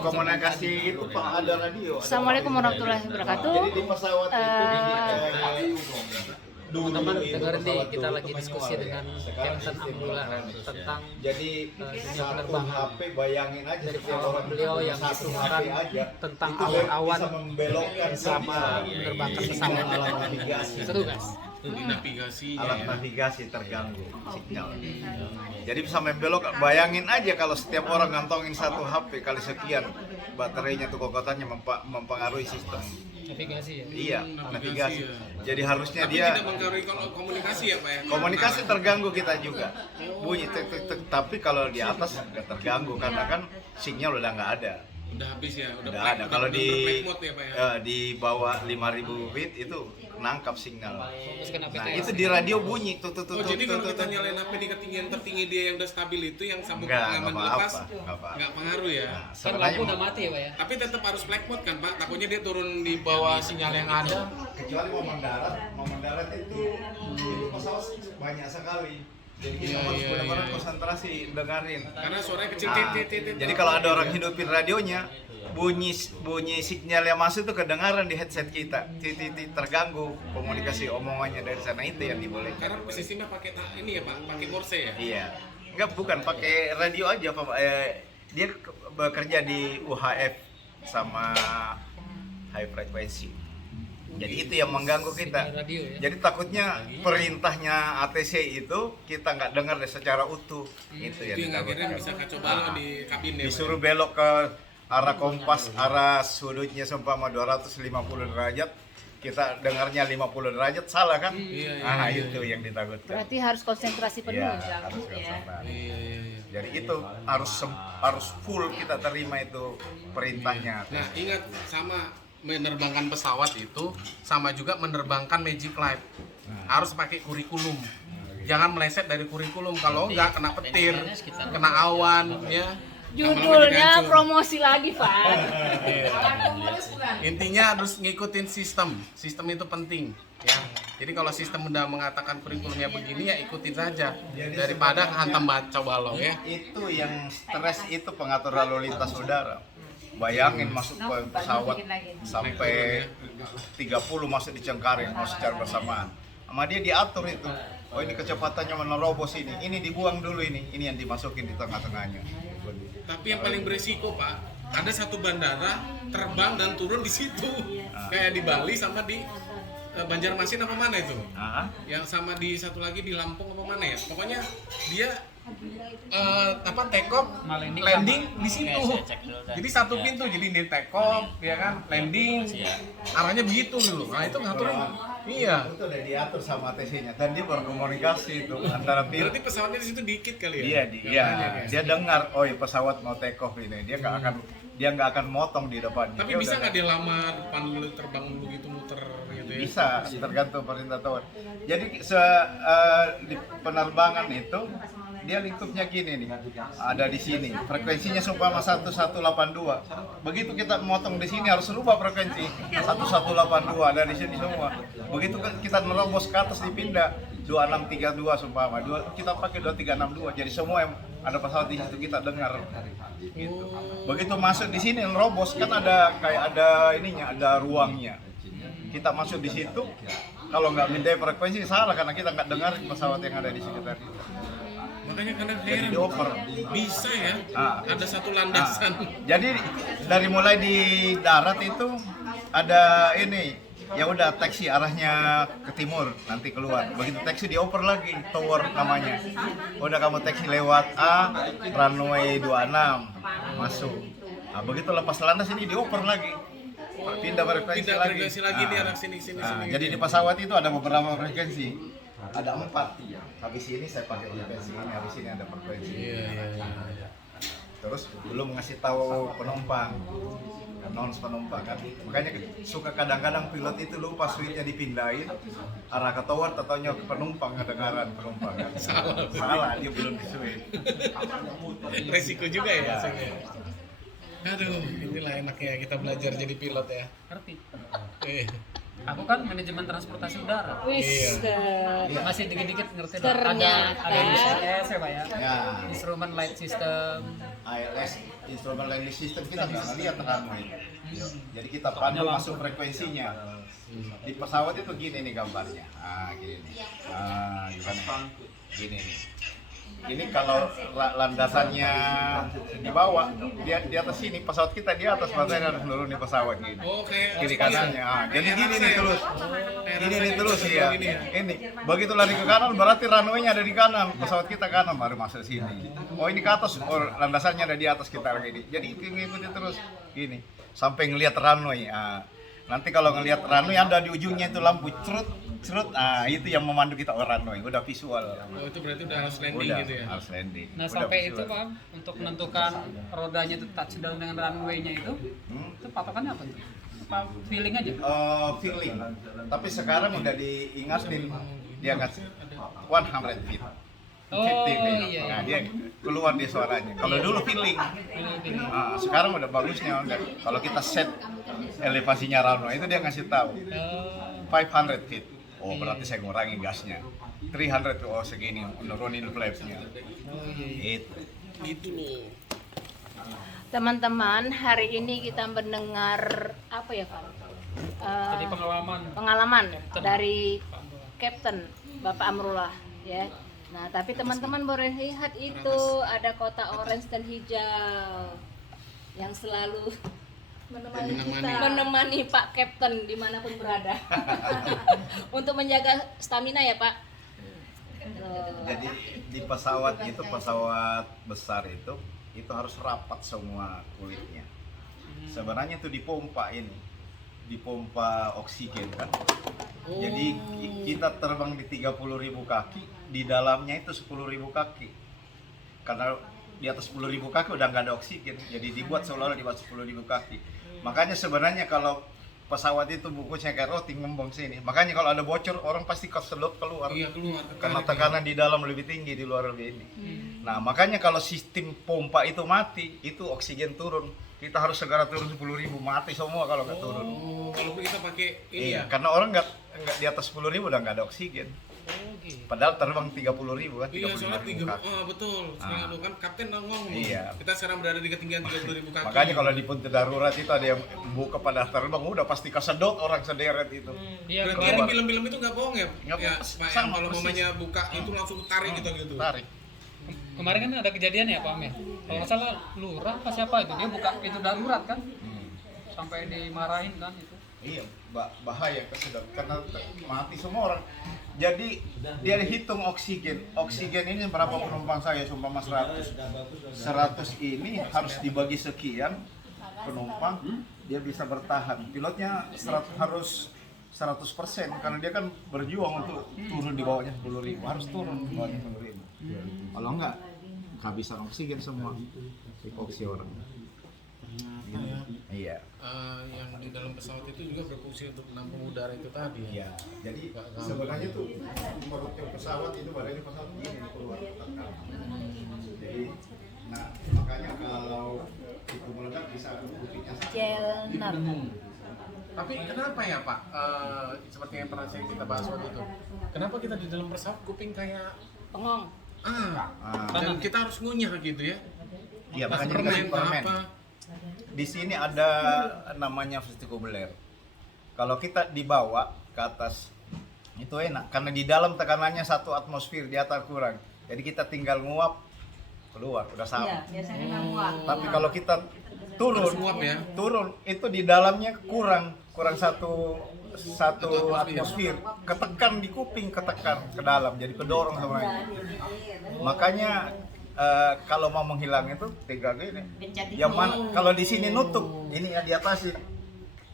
komunikasi itu Pak ada radio. Assalamualaikum warahmatullahi wabarakatuh. Jadi di pesawat Teman-teman dengar nih, kita lagi diskusi dengan Captain Abdullah tentang jadi dunia satu penerbangan. HP bayangin aja Dari setiap pengalaman orang beliau yang satu diceritakan HP aja tentang itu awan-awan bisa membelokkan sama menerbangkan pesawat. alat navigasi. Seru guys. Navigasinya Alat ya. navigasi terganggu sinyal. Jadi bisa membelok. Bayangin aja kalau setiap orang ngantongin satu HP kali sekian, baterainya tuh kokotannya mempengaruhi sistem. Navigasi ya. Iya, navigasi. Jadi harusnya Tapi dia tidak mempengaruhi kalau komunikasi ya Pak ya. komunikasi terganggu kita juga. Bunyi tek tek tek. Tapi kalau di atas nggak terganggu karena kan sinyal udah nggak ada. Udah habis ya, Udah ada. Kalau di flight mode ya Pak ya. di bawah 5.000 feet itu nangkap sinyal. Fokuskan apa Nah, itu ya? itu di radio bunyi tuh tuh tuh. Oh jadi kalau tuh, kita tuh. nyalain HP di ketinggian tertinggi dia yang udah stabil itu yang sambung Nggak pengaman apa-apa, lepas nggak apa-apa. nggak pengaruh ya. Nah, Kan sebenarnya lampu udah mati ya Pak ya. Tapi tetap harus flight mode kan Pak. Takutnya dia turun di bawah sinyal yang ada. kecuali mau mendarat itu pesawat banyak sekali. Jadi kita Iya, harus iya, benar-benar iya. konsentrasi dengerin. Karena suaranya kecil Ah, titit. jadi kalau ada orang hidupin radionya, bunyi sinyal yang masuk itu kedengaran di headset kita, titit terganggu komunikasi omongannya dari sana, itu yang dibolehkan. karena sistemnya pakai ini ya Pak, pakai Morse ya. Iya, enggak bukan pakai radio aja Pak. Dia bekerja di UHF sama high frequency. Jadi itu yang mengganggu kita. Sinyal radio ya. Jadi takutnya perintahnya ATC itu kita nggak dengar secara utuh. Itu yang Itu yang akhirnya ditakutkan. bisa kacau balau di kabin ya Pak. Disuruh belok ke arah kompas, arah sudutnya seumpama 250 derajat, kita dengarnya 50 derajat, salah kan? Iya, Itu yang ditakutkan. Berarti harus konsentrasi penuh Iya, ya. harus konsentrasi. Iya. Jadi itu harus full kita terima itu perintahnya. Nah, ingat sama menerbangkan pesawat itu sama juga menerbangkan Magic Light. Harus pakai kurikulum. Jangan meleset dari kurikulum, kalau enggak kena petir, kena awan ya. Judulnya promosi lagi, Pak. Intinya harus ngikutin sistem. Sistem itu penting ya. Jadi kalau sistem udah mengatakan kurikulumnya begini ya ikutin saja daripada hantam bacau balau ya. Itu yang stres itu pengatur lalu lintas udara. Bayangin masuk ke pesawat sampai 30 masuk di Cengkareng mau secara bersamaan. Sama dia diatur itu. Oh ini kecepatannya menerobos ini dibuang dulu ini yang dimasukin di tengah-tengahnya. Tapi yang paling beresiko Pak, ada satu bandara terbang dan turun di situ. Kayak di Bali sama di Banjarmasin apa mana itu? Yang sama di satu lagi di Lampung apa mana ya? Pokoknya dia take off, landing di situ. Jadi satu pintu, jadi ini take off, ya kan, landing, arahnya begitu dulu. Nah itu ngaturin. Iya. Itu udah diatur sama ATC-nya dan dia berkomunikasi itu antara pilot. Berarti pesawatnya di situ dikit kali Iya, ya? dia dengar oh pesawat mau take off ini. Dia nggak akan motong di depan. Tapi bisa nggak dia lama depan dulu terbang dulu gitu muter gitu ya? Bisa, tergantung perintah Tuhan. Jadi di penerbangan itu dia lingkupnya gini nih, ada di sini frekuensinya seumpama 1182. Begitu kita motong di sini harus rubah frekuensi 1182 ada di sini semua. Begitu kita nerobos ke atas dipindah 2632 seumpama kita pakai 2362. Jadi semua yang ada pesawat di situ kita dengar gitu. Begitu masuk di sini nerobos kan ada kayak ada ininya, ada ruangnya. Kita masuk di situ, kalau nggak minta frekuensi salah karena kita nggak dengar pesawat yang ada di sekitar kita. Makanya kadang Jadi heran dioper. bisa ya ada satu Nah, landasan. jadi dari mulai di darat itu ada ini, ya udah taksi arahnya ke timur nanti keluar. Begitu taksi dioper lagi, tower namanya. Udah kamu taksi lewat A, runway 26 masuk. Nah, begitu lepas landas ini dioper lagi. Pindah frekuensi lagi. Frekuensi lagi nih arah sini. Jadi di pesawat itu ada beberapa frekuensi. Ada 4. Habis ini saya pakai frekuensi ini, habis ini ada frekuensi. Iya. Terus belum ngasih tahu penumpang, announce penumpang kan. Makanya suka kadang-kadang pilot itu lupa switchnya dipindahin arah ke tower, tatonya ke penumpang, kedengaran penumpang kan. Salah, dia belum di switch. Resiko juga ya maksudnya. Aduh, inilah enaknya kita belajar jadi pilot ya. Ngerti. Aku kan manajemen transportasi udara. Wis, Masih dikit-dikit ngerti. Ternyata. Ada di CRS ya Pak ya. Ya. Instrument light system. ALS, instrument landing system, kita nggak lihat runway. Jadi kita pandu masuk frekuensinya. Di pesawat itu gini nih gambarnya. Gini nih. Gimana? Gini nih. Ini kalau landasannya di bawah, di atas sini pesawat kita di atas, makanya harus nurunin pesawat gini. Kiri kanannya. Jadi gini nih terus. Ini nih terus ya. Ini begitu lari ke kanan berarti runway-nya ada di kanan, pesawat kita kanan baru masuk sini. Oh ini ke atas, oh landasannya ada di atas kita lagi. Jadi ngikutin terus gini sampai ngelihat runway. Nanti kalau ngelihat runway ada di ujungnya itu lampu cerut. Itu yang memandu kita runway, udah visual. Oh itu berarti udah harus landing Udah, gitu ya? harus landing. Nah Udah sampai visual. itu Pak, untuk menentukan rodanya itu touchdown dengan runway-nya itu patokannya apa tuh? Apa feeling aja? Feeling. Tapi sekarang udah diingatin dia ngasih 100 feet. 50 feet. Iya. Nah, dia keluar di suaranya. Kalau dulu feeling. Sekarang udah bagusnya udah. Kalau kita set elevasinya runway itu dia ngasih tahu 500 feet. Oh berarti saya ngurangi gasnya. 300 oh segini nurunin flapsnya. Itu loh. Teman-teman, hari ini kita mendengar apa ya, Pak? Jadi Pengalaman dari Kapten Bapak Amrullah, ya. Nah, tapi teman-teman boleh lihat itu ada kotak orange dan hijau yang selalu menemani Pak Kapten dimanapun berada untuk menjaga stamina ya Pak. Jadi di pesawat itu, pesawat besar itu harus rapat semua kulitnya. Sebenarnya itu dipompa dipompa oksigen kan. Jadi kita terbang di 30.000 kaki, di dalamnya itu 10.000 kaki. Karena di atas 10.000 kaki udah nggak ada oksigen, jadi dibuat seolah-olah di atas 10.000 kaki. Makanya sebenarnya kalau pesawat itu bukunya kayak roti ngembang sini. Makanya kalau ada bocor orang pasti kesedot keluar. Iya keluar. Karena tekanan di dalam lebih tinggi, di luar lebih ini. Nah makanya kalau sistem pompa itu mati, itu oksigen turun. Kita harus segera turun 10.000, mati semua kalau nggak turun. Oh, kalau kita pakai ini Iya, ya. karena orang nggak di atas 10.000 udah nggak ada oksigen. Padahal terbang 30.000 kan, 35.000 Iya, soalnya kaki. betul. Sekarang kan kapten ngomong. Iya. Kita sekarang berada di ketinggian 30.000 kaki. Makanya kalau di puntu darurat itu ada yang buka pada terbang, udah pasti kesedot orang sederet itu. Iya, Berarti yang di film-film itu nggak bohong ya? Nggak Ya, bohong. Pak, Sama, kalau persis. mamanya buka itu langsung tarik gitu. Tarik. kemarin kan ada kejadian ya Pak Amir. Kalau nggak salah lurah apa siapa itu dia buka pintu darurat kan, sampai dimarahin kan itu. Iya, bahaya kesedot karena mati semua orang. Jadi dia hitung oksigen. Oksigen ini berapa penumpang saya? Sumpah 100. 100 ini harus dibagi sekian penumpang, dia bisa bertahan. Pilotnya harus 100% karena dia kan berjuang untuk turun di bawahnya 10.000. Harus turun di bawahnya 10.000. Kalau enggak, kehabisan oksigen semua. Hipoksi orang. Iya. Yang di dalam pesawat itu juga berfungsi untuk menampung udara itu tadi. Iya. Jadi sebenarnya tuh perutnya pesawat itu badannya pesawat ini keluar tekan. Jadi, nah makanya kalau itu meledak bisa kupingnya Jelnar. Tapi kenapa ya Pak? Seperti yang pernah kita bahas waktu itu. Kenapa kita di dalam pesawat kuping kayak Pengong. dan kita harus ngunyah gitu ya? Iya, makanya Permen dikasih permen. apa? Di sini ada namanya vestibular. Kalau kita dibawa ke atas itu enak karena di dalam tekanannya 1 atmosfer, di atas kurang. Jadi kita tinggal nguap keluar udah sama. Iya, biasanya nggak muat. Tapi kalau kita turun, Harus nguap ya? turun itu di dalamnya kurang satu atmosfer, ketekan di kuping, ketekan ke dalam, jadi kedorong semuanya. Makanya kalau mau menghilang itu tinggal gini. Yang mana kalau di sini nutup, ini ya di atas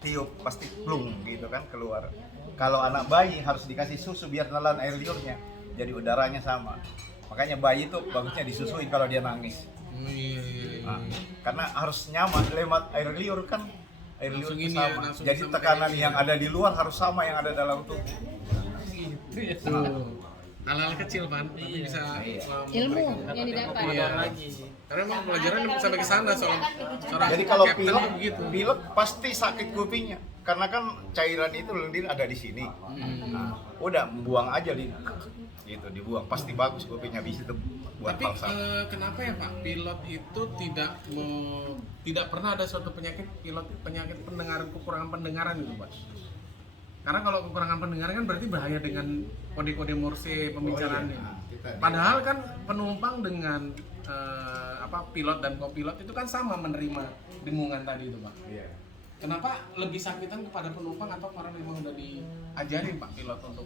tiup pasti plung gitu kan keluar. Kalau anak bayi harus dikasih susu biar nelan air liurnya, jadi udaranya sama. Makanya bayi itu bagusnya disusui kalau dia nangis. Iya. Nah, karena harus nyaman lewat air liur kan, air liur Langsung itu ini ya, sama. langsung Jadi sampai tekanan ini yang ya. ada di luar harus sama yang ada dalam tubuh. Hal-hal kecil Pan, tapi bisa Ilmu memberikan- yang didapat. Iya. Karena memang pelajaran sampai ke sana soal Jadi kalau captain pilek, begitu. pilek pasti sakit kupingnya. karena kan cairan itu lendir ada di sini. Nah, udah buang aja gitu, dibuang pasti bagus kopinya, habis itu buat Tapi balsam. kenapa ya Pak, pilot itu tidak pernah ada suatu penyakit pendengaran, kekurangan pendengaran itu Pak? Karena kalau kekurangan pendengaran kan berarti bahaya dengan kode-kode Morse pembicaraannya. Padahal kan penumpang dengan pilot dan kopilot itu kan sama menerima dengungan tadi itu Pak. Iya. Kenapa lebih sakitan kepada penumpang atau karena memang udah diajarin Pak pilot untuk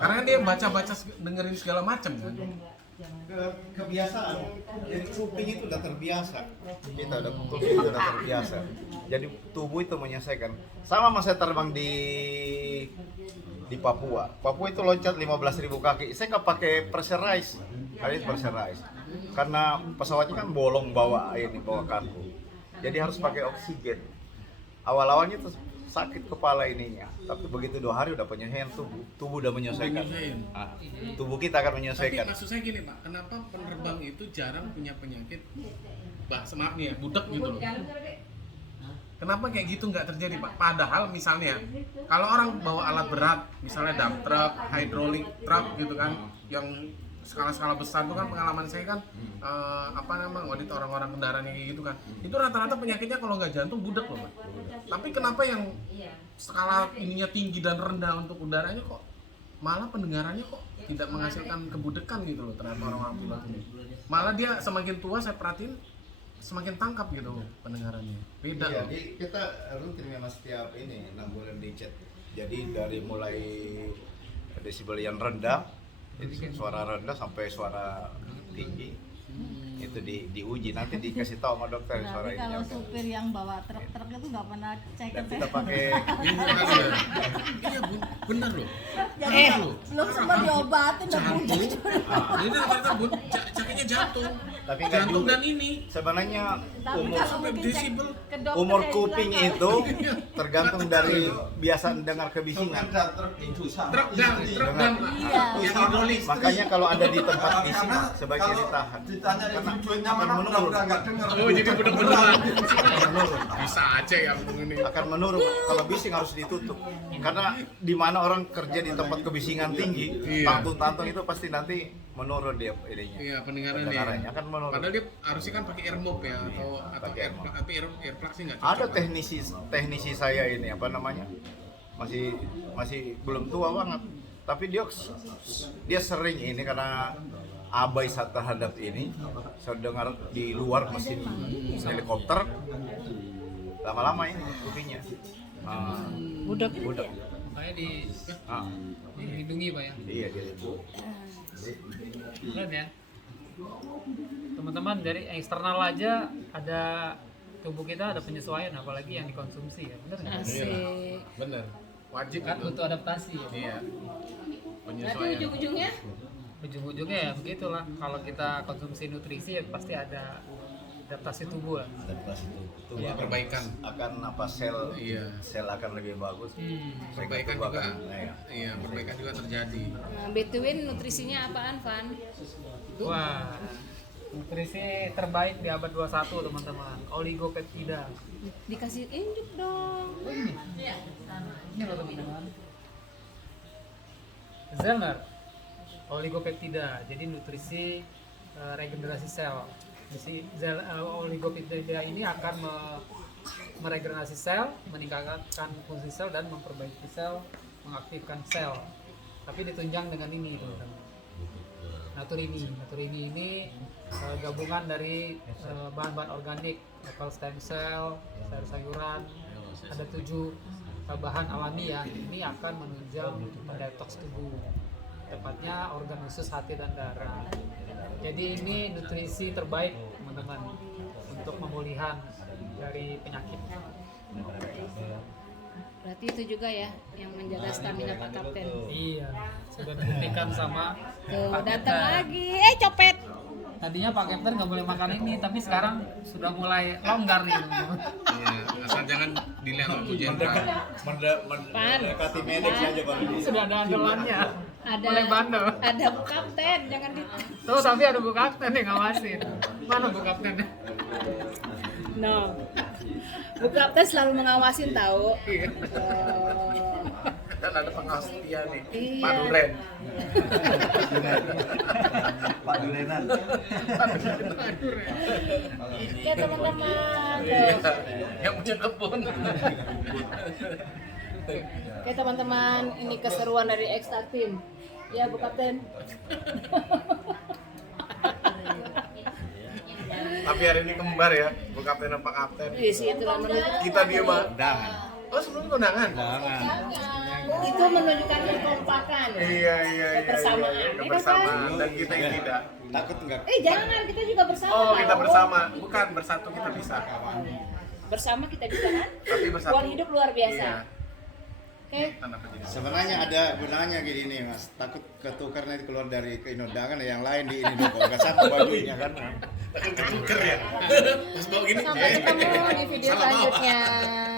karena kan dia baca-baca dengerin segala macam kan? Kebiasaan. Jadi kuping itu udah terbiasa. Kita udah kuping itu udah terbiasa. Jadi tubuh itu menyesuaikan. Sama saya terbang di Papua. Papua itu loncat 15.000 kaki. Saya nggak pakai pressurized. Kali ini pressurized. Karena pesawatnya kan bolong bawa kargo. Jadi harus pakai oksigen. Awal-awalnya tuh sakit kepala ininya, tapi begitu 2 hari udah penyesuaian tubuh udah menyesuaikan. Tubuh kita akan menyesuaikan. Tapi maksud saya gini Pak, kenapa penerbang itu jarang punya penyakit maaf nih ya, budak gitu loh. Kenapa kayak gitu nggak terjadi Pak? Padahal misalnya kalau orang bawa alat berat, misalnya dump truck, hydraulic truck gitu kan, yang skala-skala besar itu kan pengalaman saya kan audit orang-orang kendaraan kayak gitu kan, itu rata-rata penyakitnya kalau nggak jantung budak loh Pak. Tapi kenapa yang skala ininya tinggi dan rendah untuk udaranya kok malah pendengarannya kok tidak menghasilkan kebudekan gitu loh terhadap orang-orang pilot ini. Malah dia semakin tua saya perhatiin semakin tangkap gitu pendengarannya. Beda Iya, loh. kita rutin memang setiap 6 bulan dicek. Jadi dari mulai desibel yang rendah, jadi suara rendah sampai suara tinggi, itu diuji, nanti dikasih tahu sama dokter suara Berarti ini. kalau supir yang bawa truk-truk itu nggak pernah cek Dan ke kita pakai Iya benar loh. jadi belum sempat diobatin udah Jantung. puncak. Ini ternyata sakitnya jantung. tapi nggak Jantung juga. dan ini. Sebenarnya Tapi umur kalau sampai mungkin cek desibel. ke dokter umur yang kuping bilang, itu tergantung dari biasa dengar kebisingan. Truk dan Iya. yang hidrolik. Makanya kalau ada di tempat bising sebaiknya ditahan. Karena akan menurun. Oh jadi bener-beneran. Akan menurun. Bisa aja ya ini. Akan menurun. Kalau bising harus ditutup. Karena di mana orang kerja di tempat kebisingan tinggi, Iya. tantung-tantung itu pasti nanti menurun dia ininya. Iya pendengarannya. Pendengarannya akan menurun. Padahal dia harusnya kan pakai earmuff ya atau Pakai earmuff. earplug sih nggak cocok. Ada teknisi saya ini apa namanya? Masih belum tua banget. Tapi dia sering ini karena abai saat terhadap ini. Saya dengar di luar mesin helikopter. Lama-lama ini kupingnya. Budak. Makanya Ah, dilindungi Pak ya. iya dia itu. Keren ya. Teman-teman, dari eksternal aja ada tubuh kita ada penyesuaian, apalagi yang dikonsumsi ya. Benar nggak? Asik. Bener. Wajib Kan itu. butuh adaptasi ya. Iya. Berarti Penyesuaian. ujung-ujungnya Ujung-ujungnya ya begitulah. Kalau kita konsumsi nutrisi ya pasti ada adaptasi tubuh lah. Adaptasi tubuh Iya, perbaikan. akan apa sel Iya. sel akan lebih bagus. Perbaikan Tubuh juga. akan- iya. Iya, perbaikan juga terjadi. nah, betulin nutrisinya apaan, Van? Wah, nutrisi terbaik di abad 21 teman-teman. Oligopeptida. Dikasih injuk dong. Ini loh teman-teman. Zellner, oligopeptida. Jadi nutrisi regenerasi sel. Oligopeptida ini akan meregenerasi sel, meningkatkan fungsi sel dan memperbaiki sel, mengaktifkan sel. Tapi ditunjang dengan ini teman-teman. Naturini ini gabungan dari bahan-bahan organik, apel stem cell, sayur-sayuran, ada 7 bahan alami ya. Ini akan menunjang mendetoks tubuh, tepatnya organ usus, hati dan darah. Jadi ini nutrisi terbaik teman-teman untuk pemulihan dari penyakit. Berarti itu juga ya yang menjaga stamina Pak Kapten. Iya, sudah dibuktikan sama Tuh, Pak datang Kapten. lagi. Copet. Tadinya Pak Kapten nggak boleh makan ini, tapi sekarang sudah mulai longgar nih. Iya, asal jangan dilihat waktu jenderal. Mendekati medik saja baru dia. Sudah ada andalannya. Ada Mulai bandel. ada Bu Kapten, jangan di Tuh, tapi ada Bu Kapten yang ngawasin. Mana Bu Kapten? No. Bu Kapten selalu mengawasin tahu. Kan ada pengawas setia nih, Iya. Pak Duren. Pak Durenan. Ya teman-teman. Iya, yang punya kebun. Oke teman-teman, ini keseruan dari Extra Team. Ya Bu Kapten. Tapi hari ini kembar ya, Bu Kapten dan Pak Kapten. Iya sih itu menunjukkan. Kita diem ah. Undangan. Oh sebelum undangan? Itu menunjukkan kekompakan. Iya. Kebersamaan. Iya, Ya, kebersamaan dan kita yang tidak. Takut enggak? Jangan kita juga bersama. Oh kita tahu. bersama, bukan bersatu kita bisa. Bersama kita bisa kan? Tapi bersatu. Buat hidup luar biasa. Iya. Oke. Tanda petik. Sebenarnya ada gunanya gini nih mas, takut ketukar nanti keluar dari keundangan yang lain di ini dong, nggak sama bajunya kan? Ketuker ya. Pas bawa gini. Sampai ketemu di video Salah bawa. selanjutnya.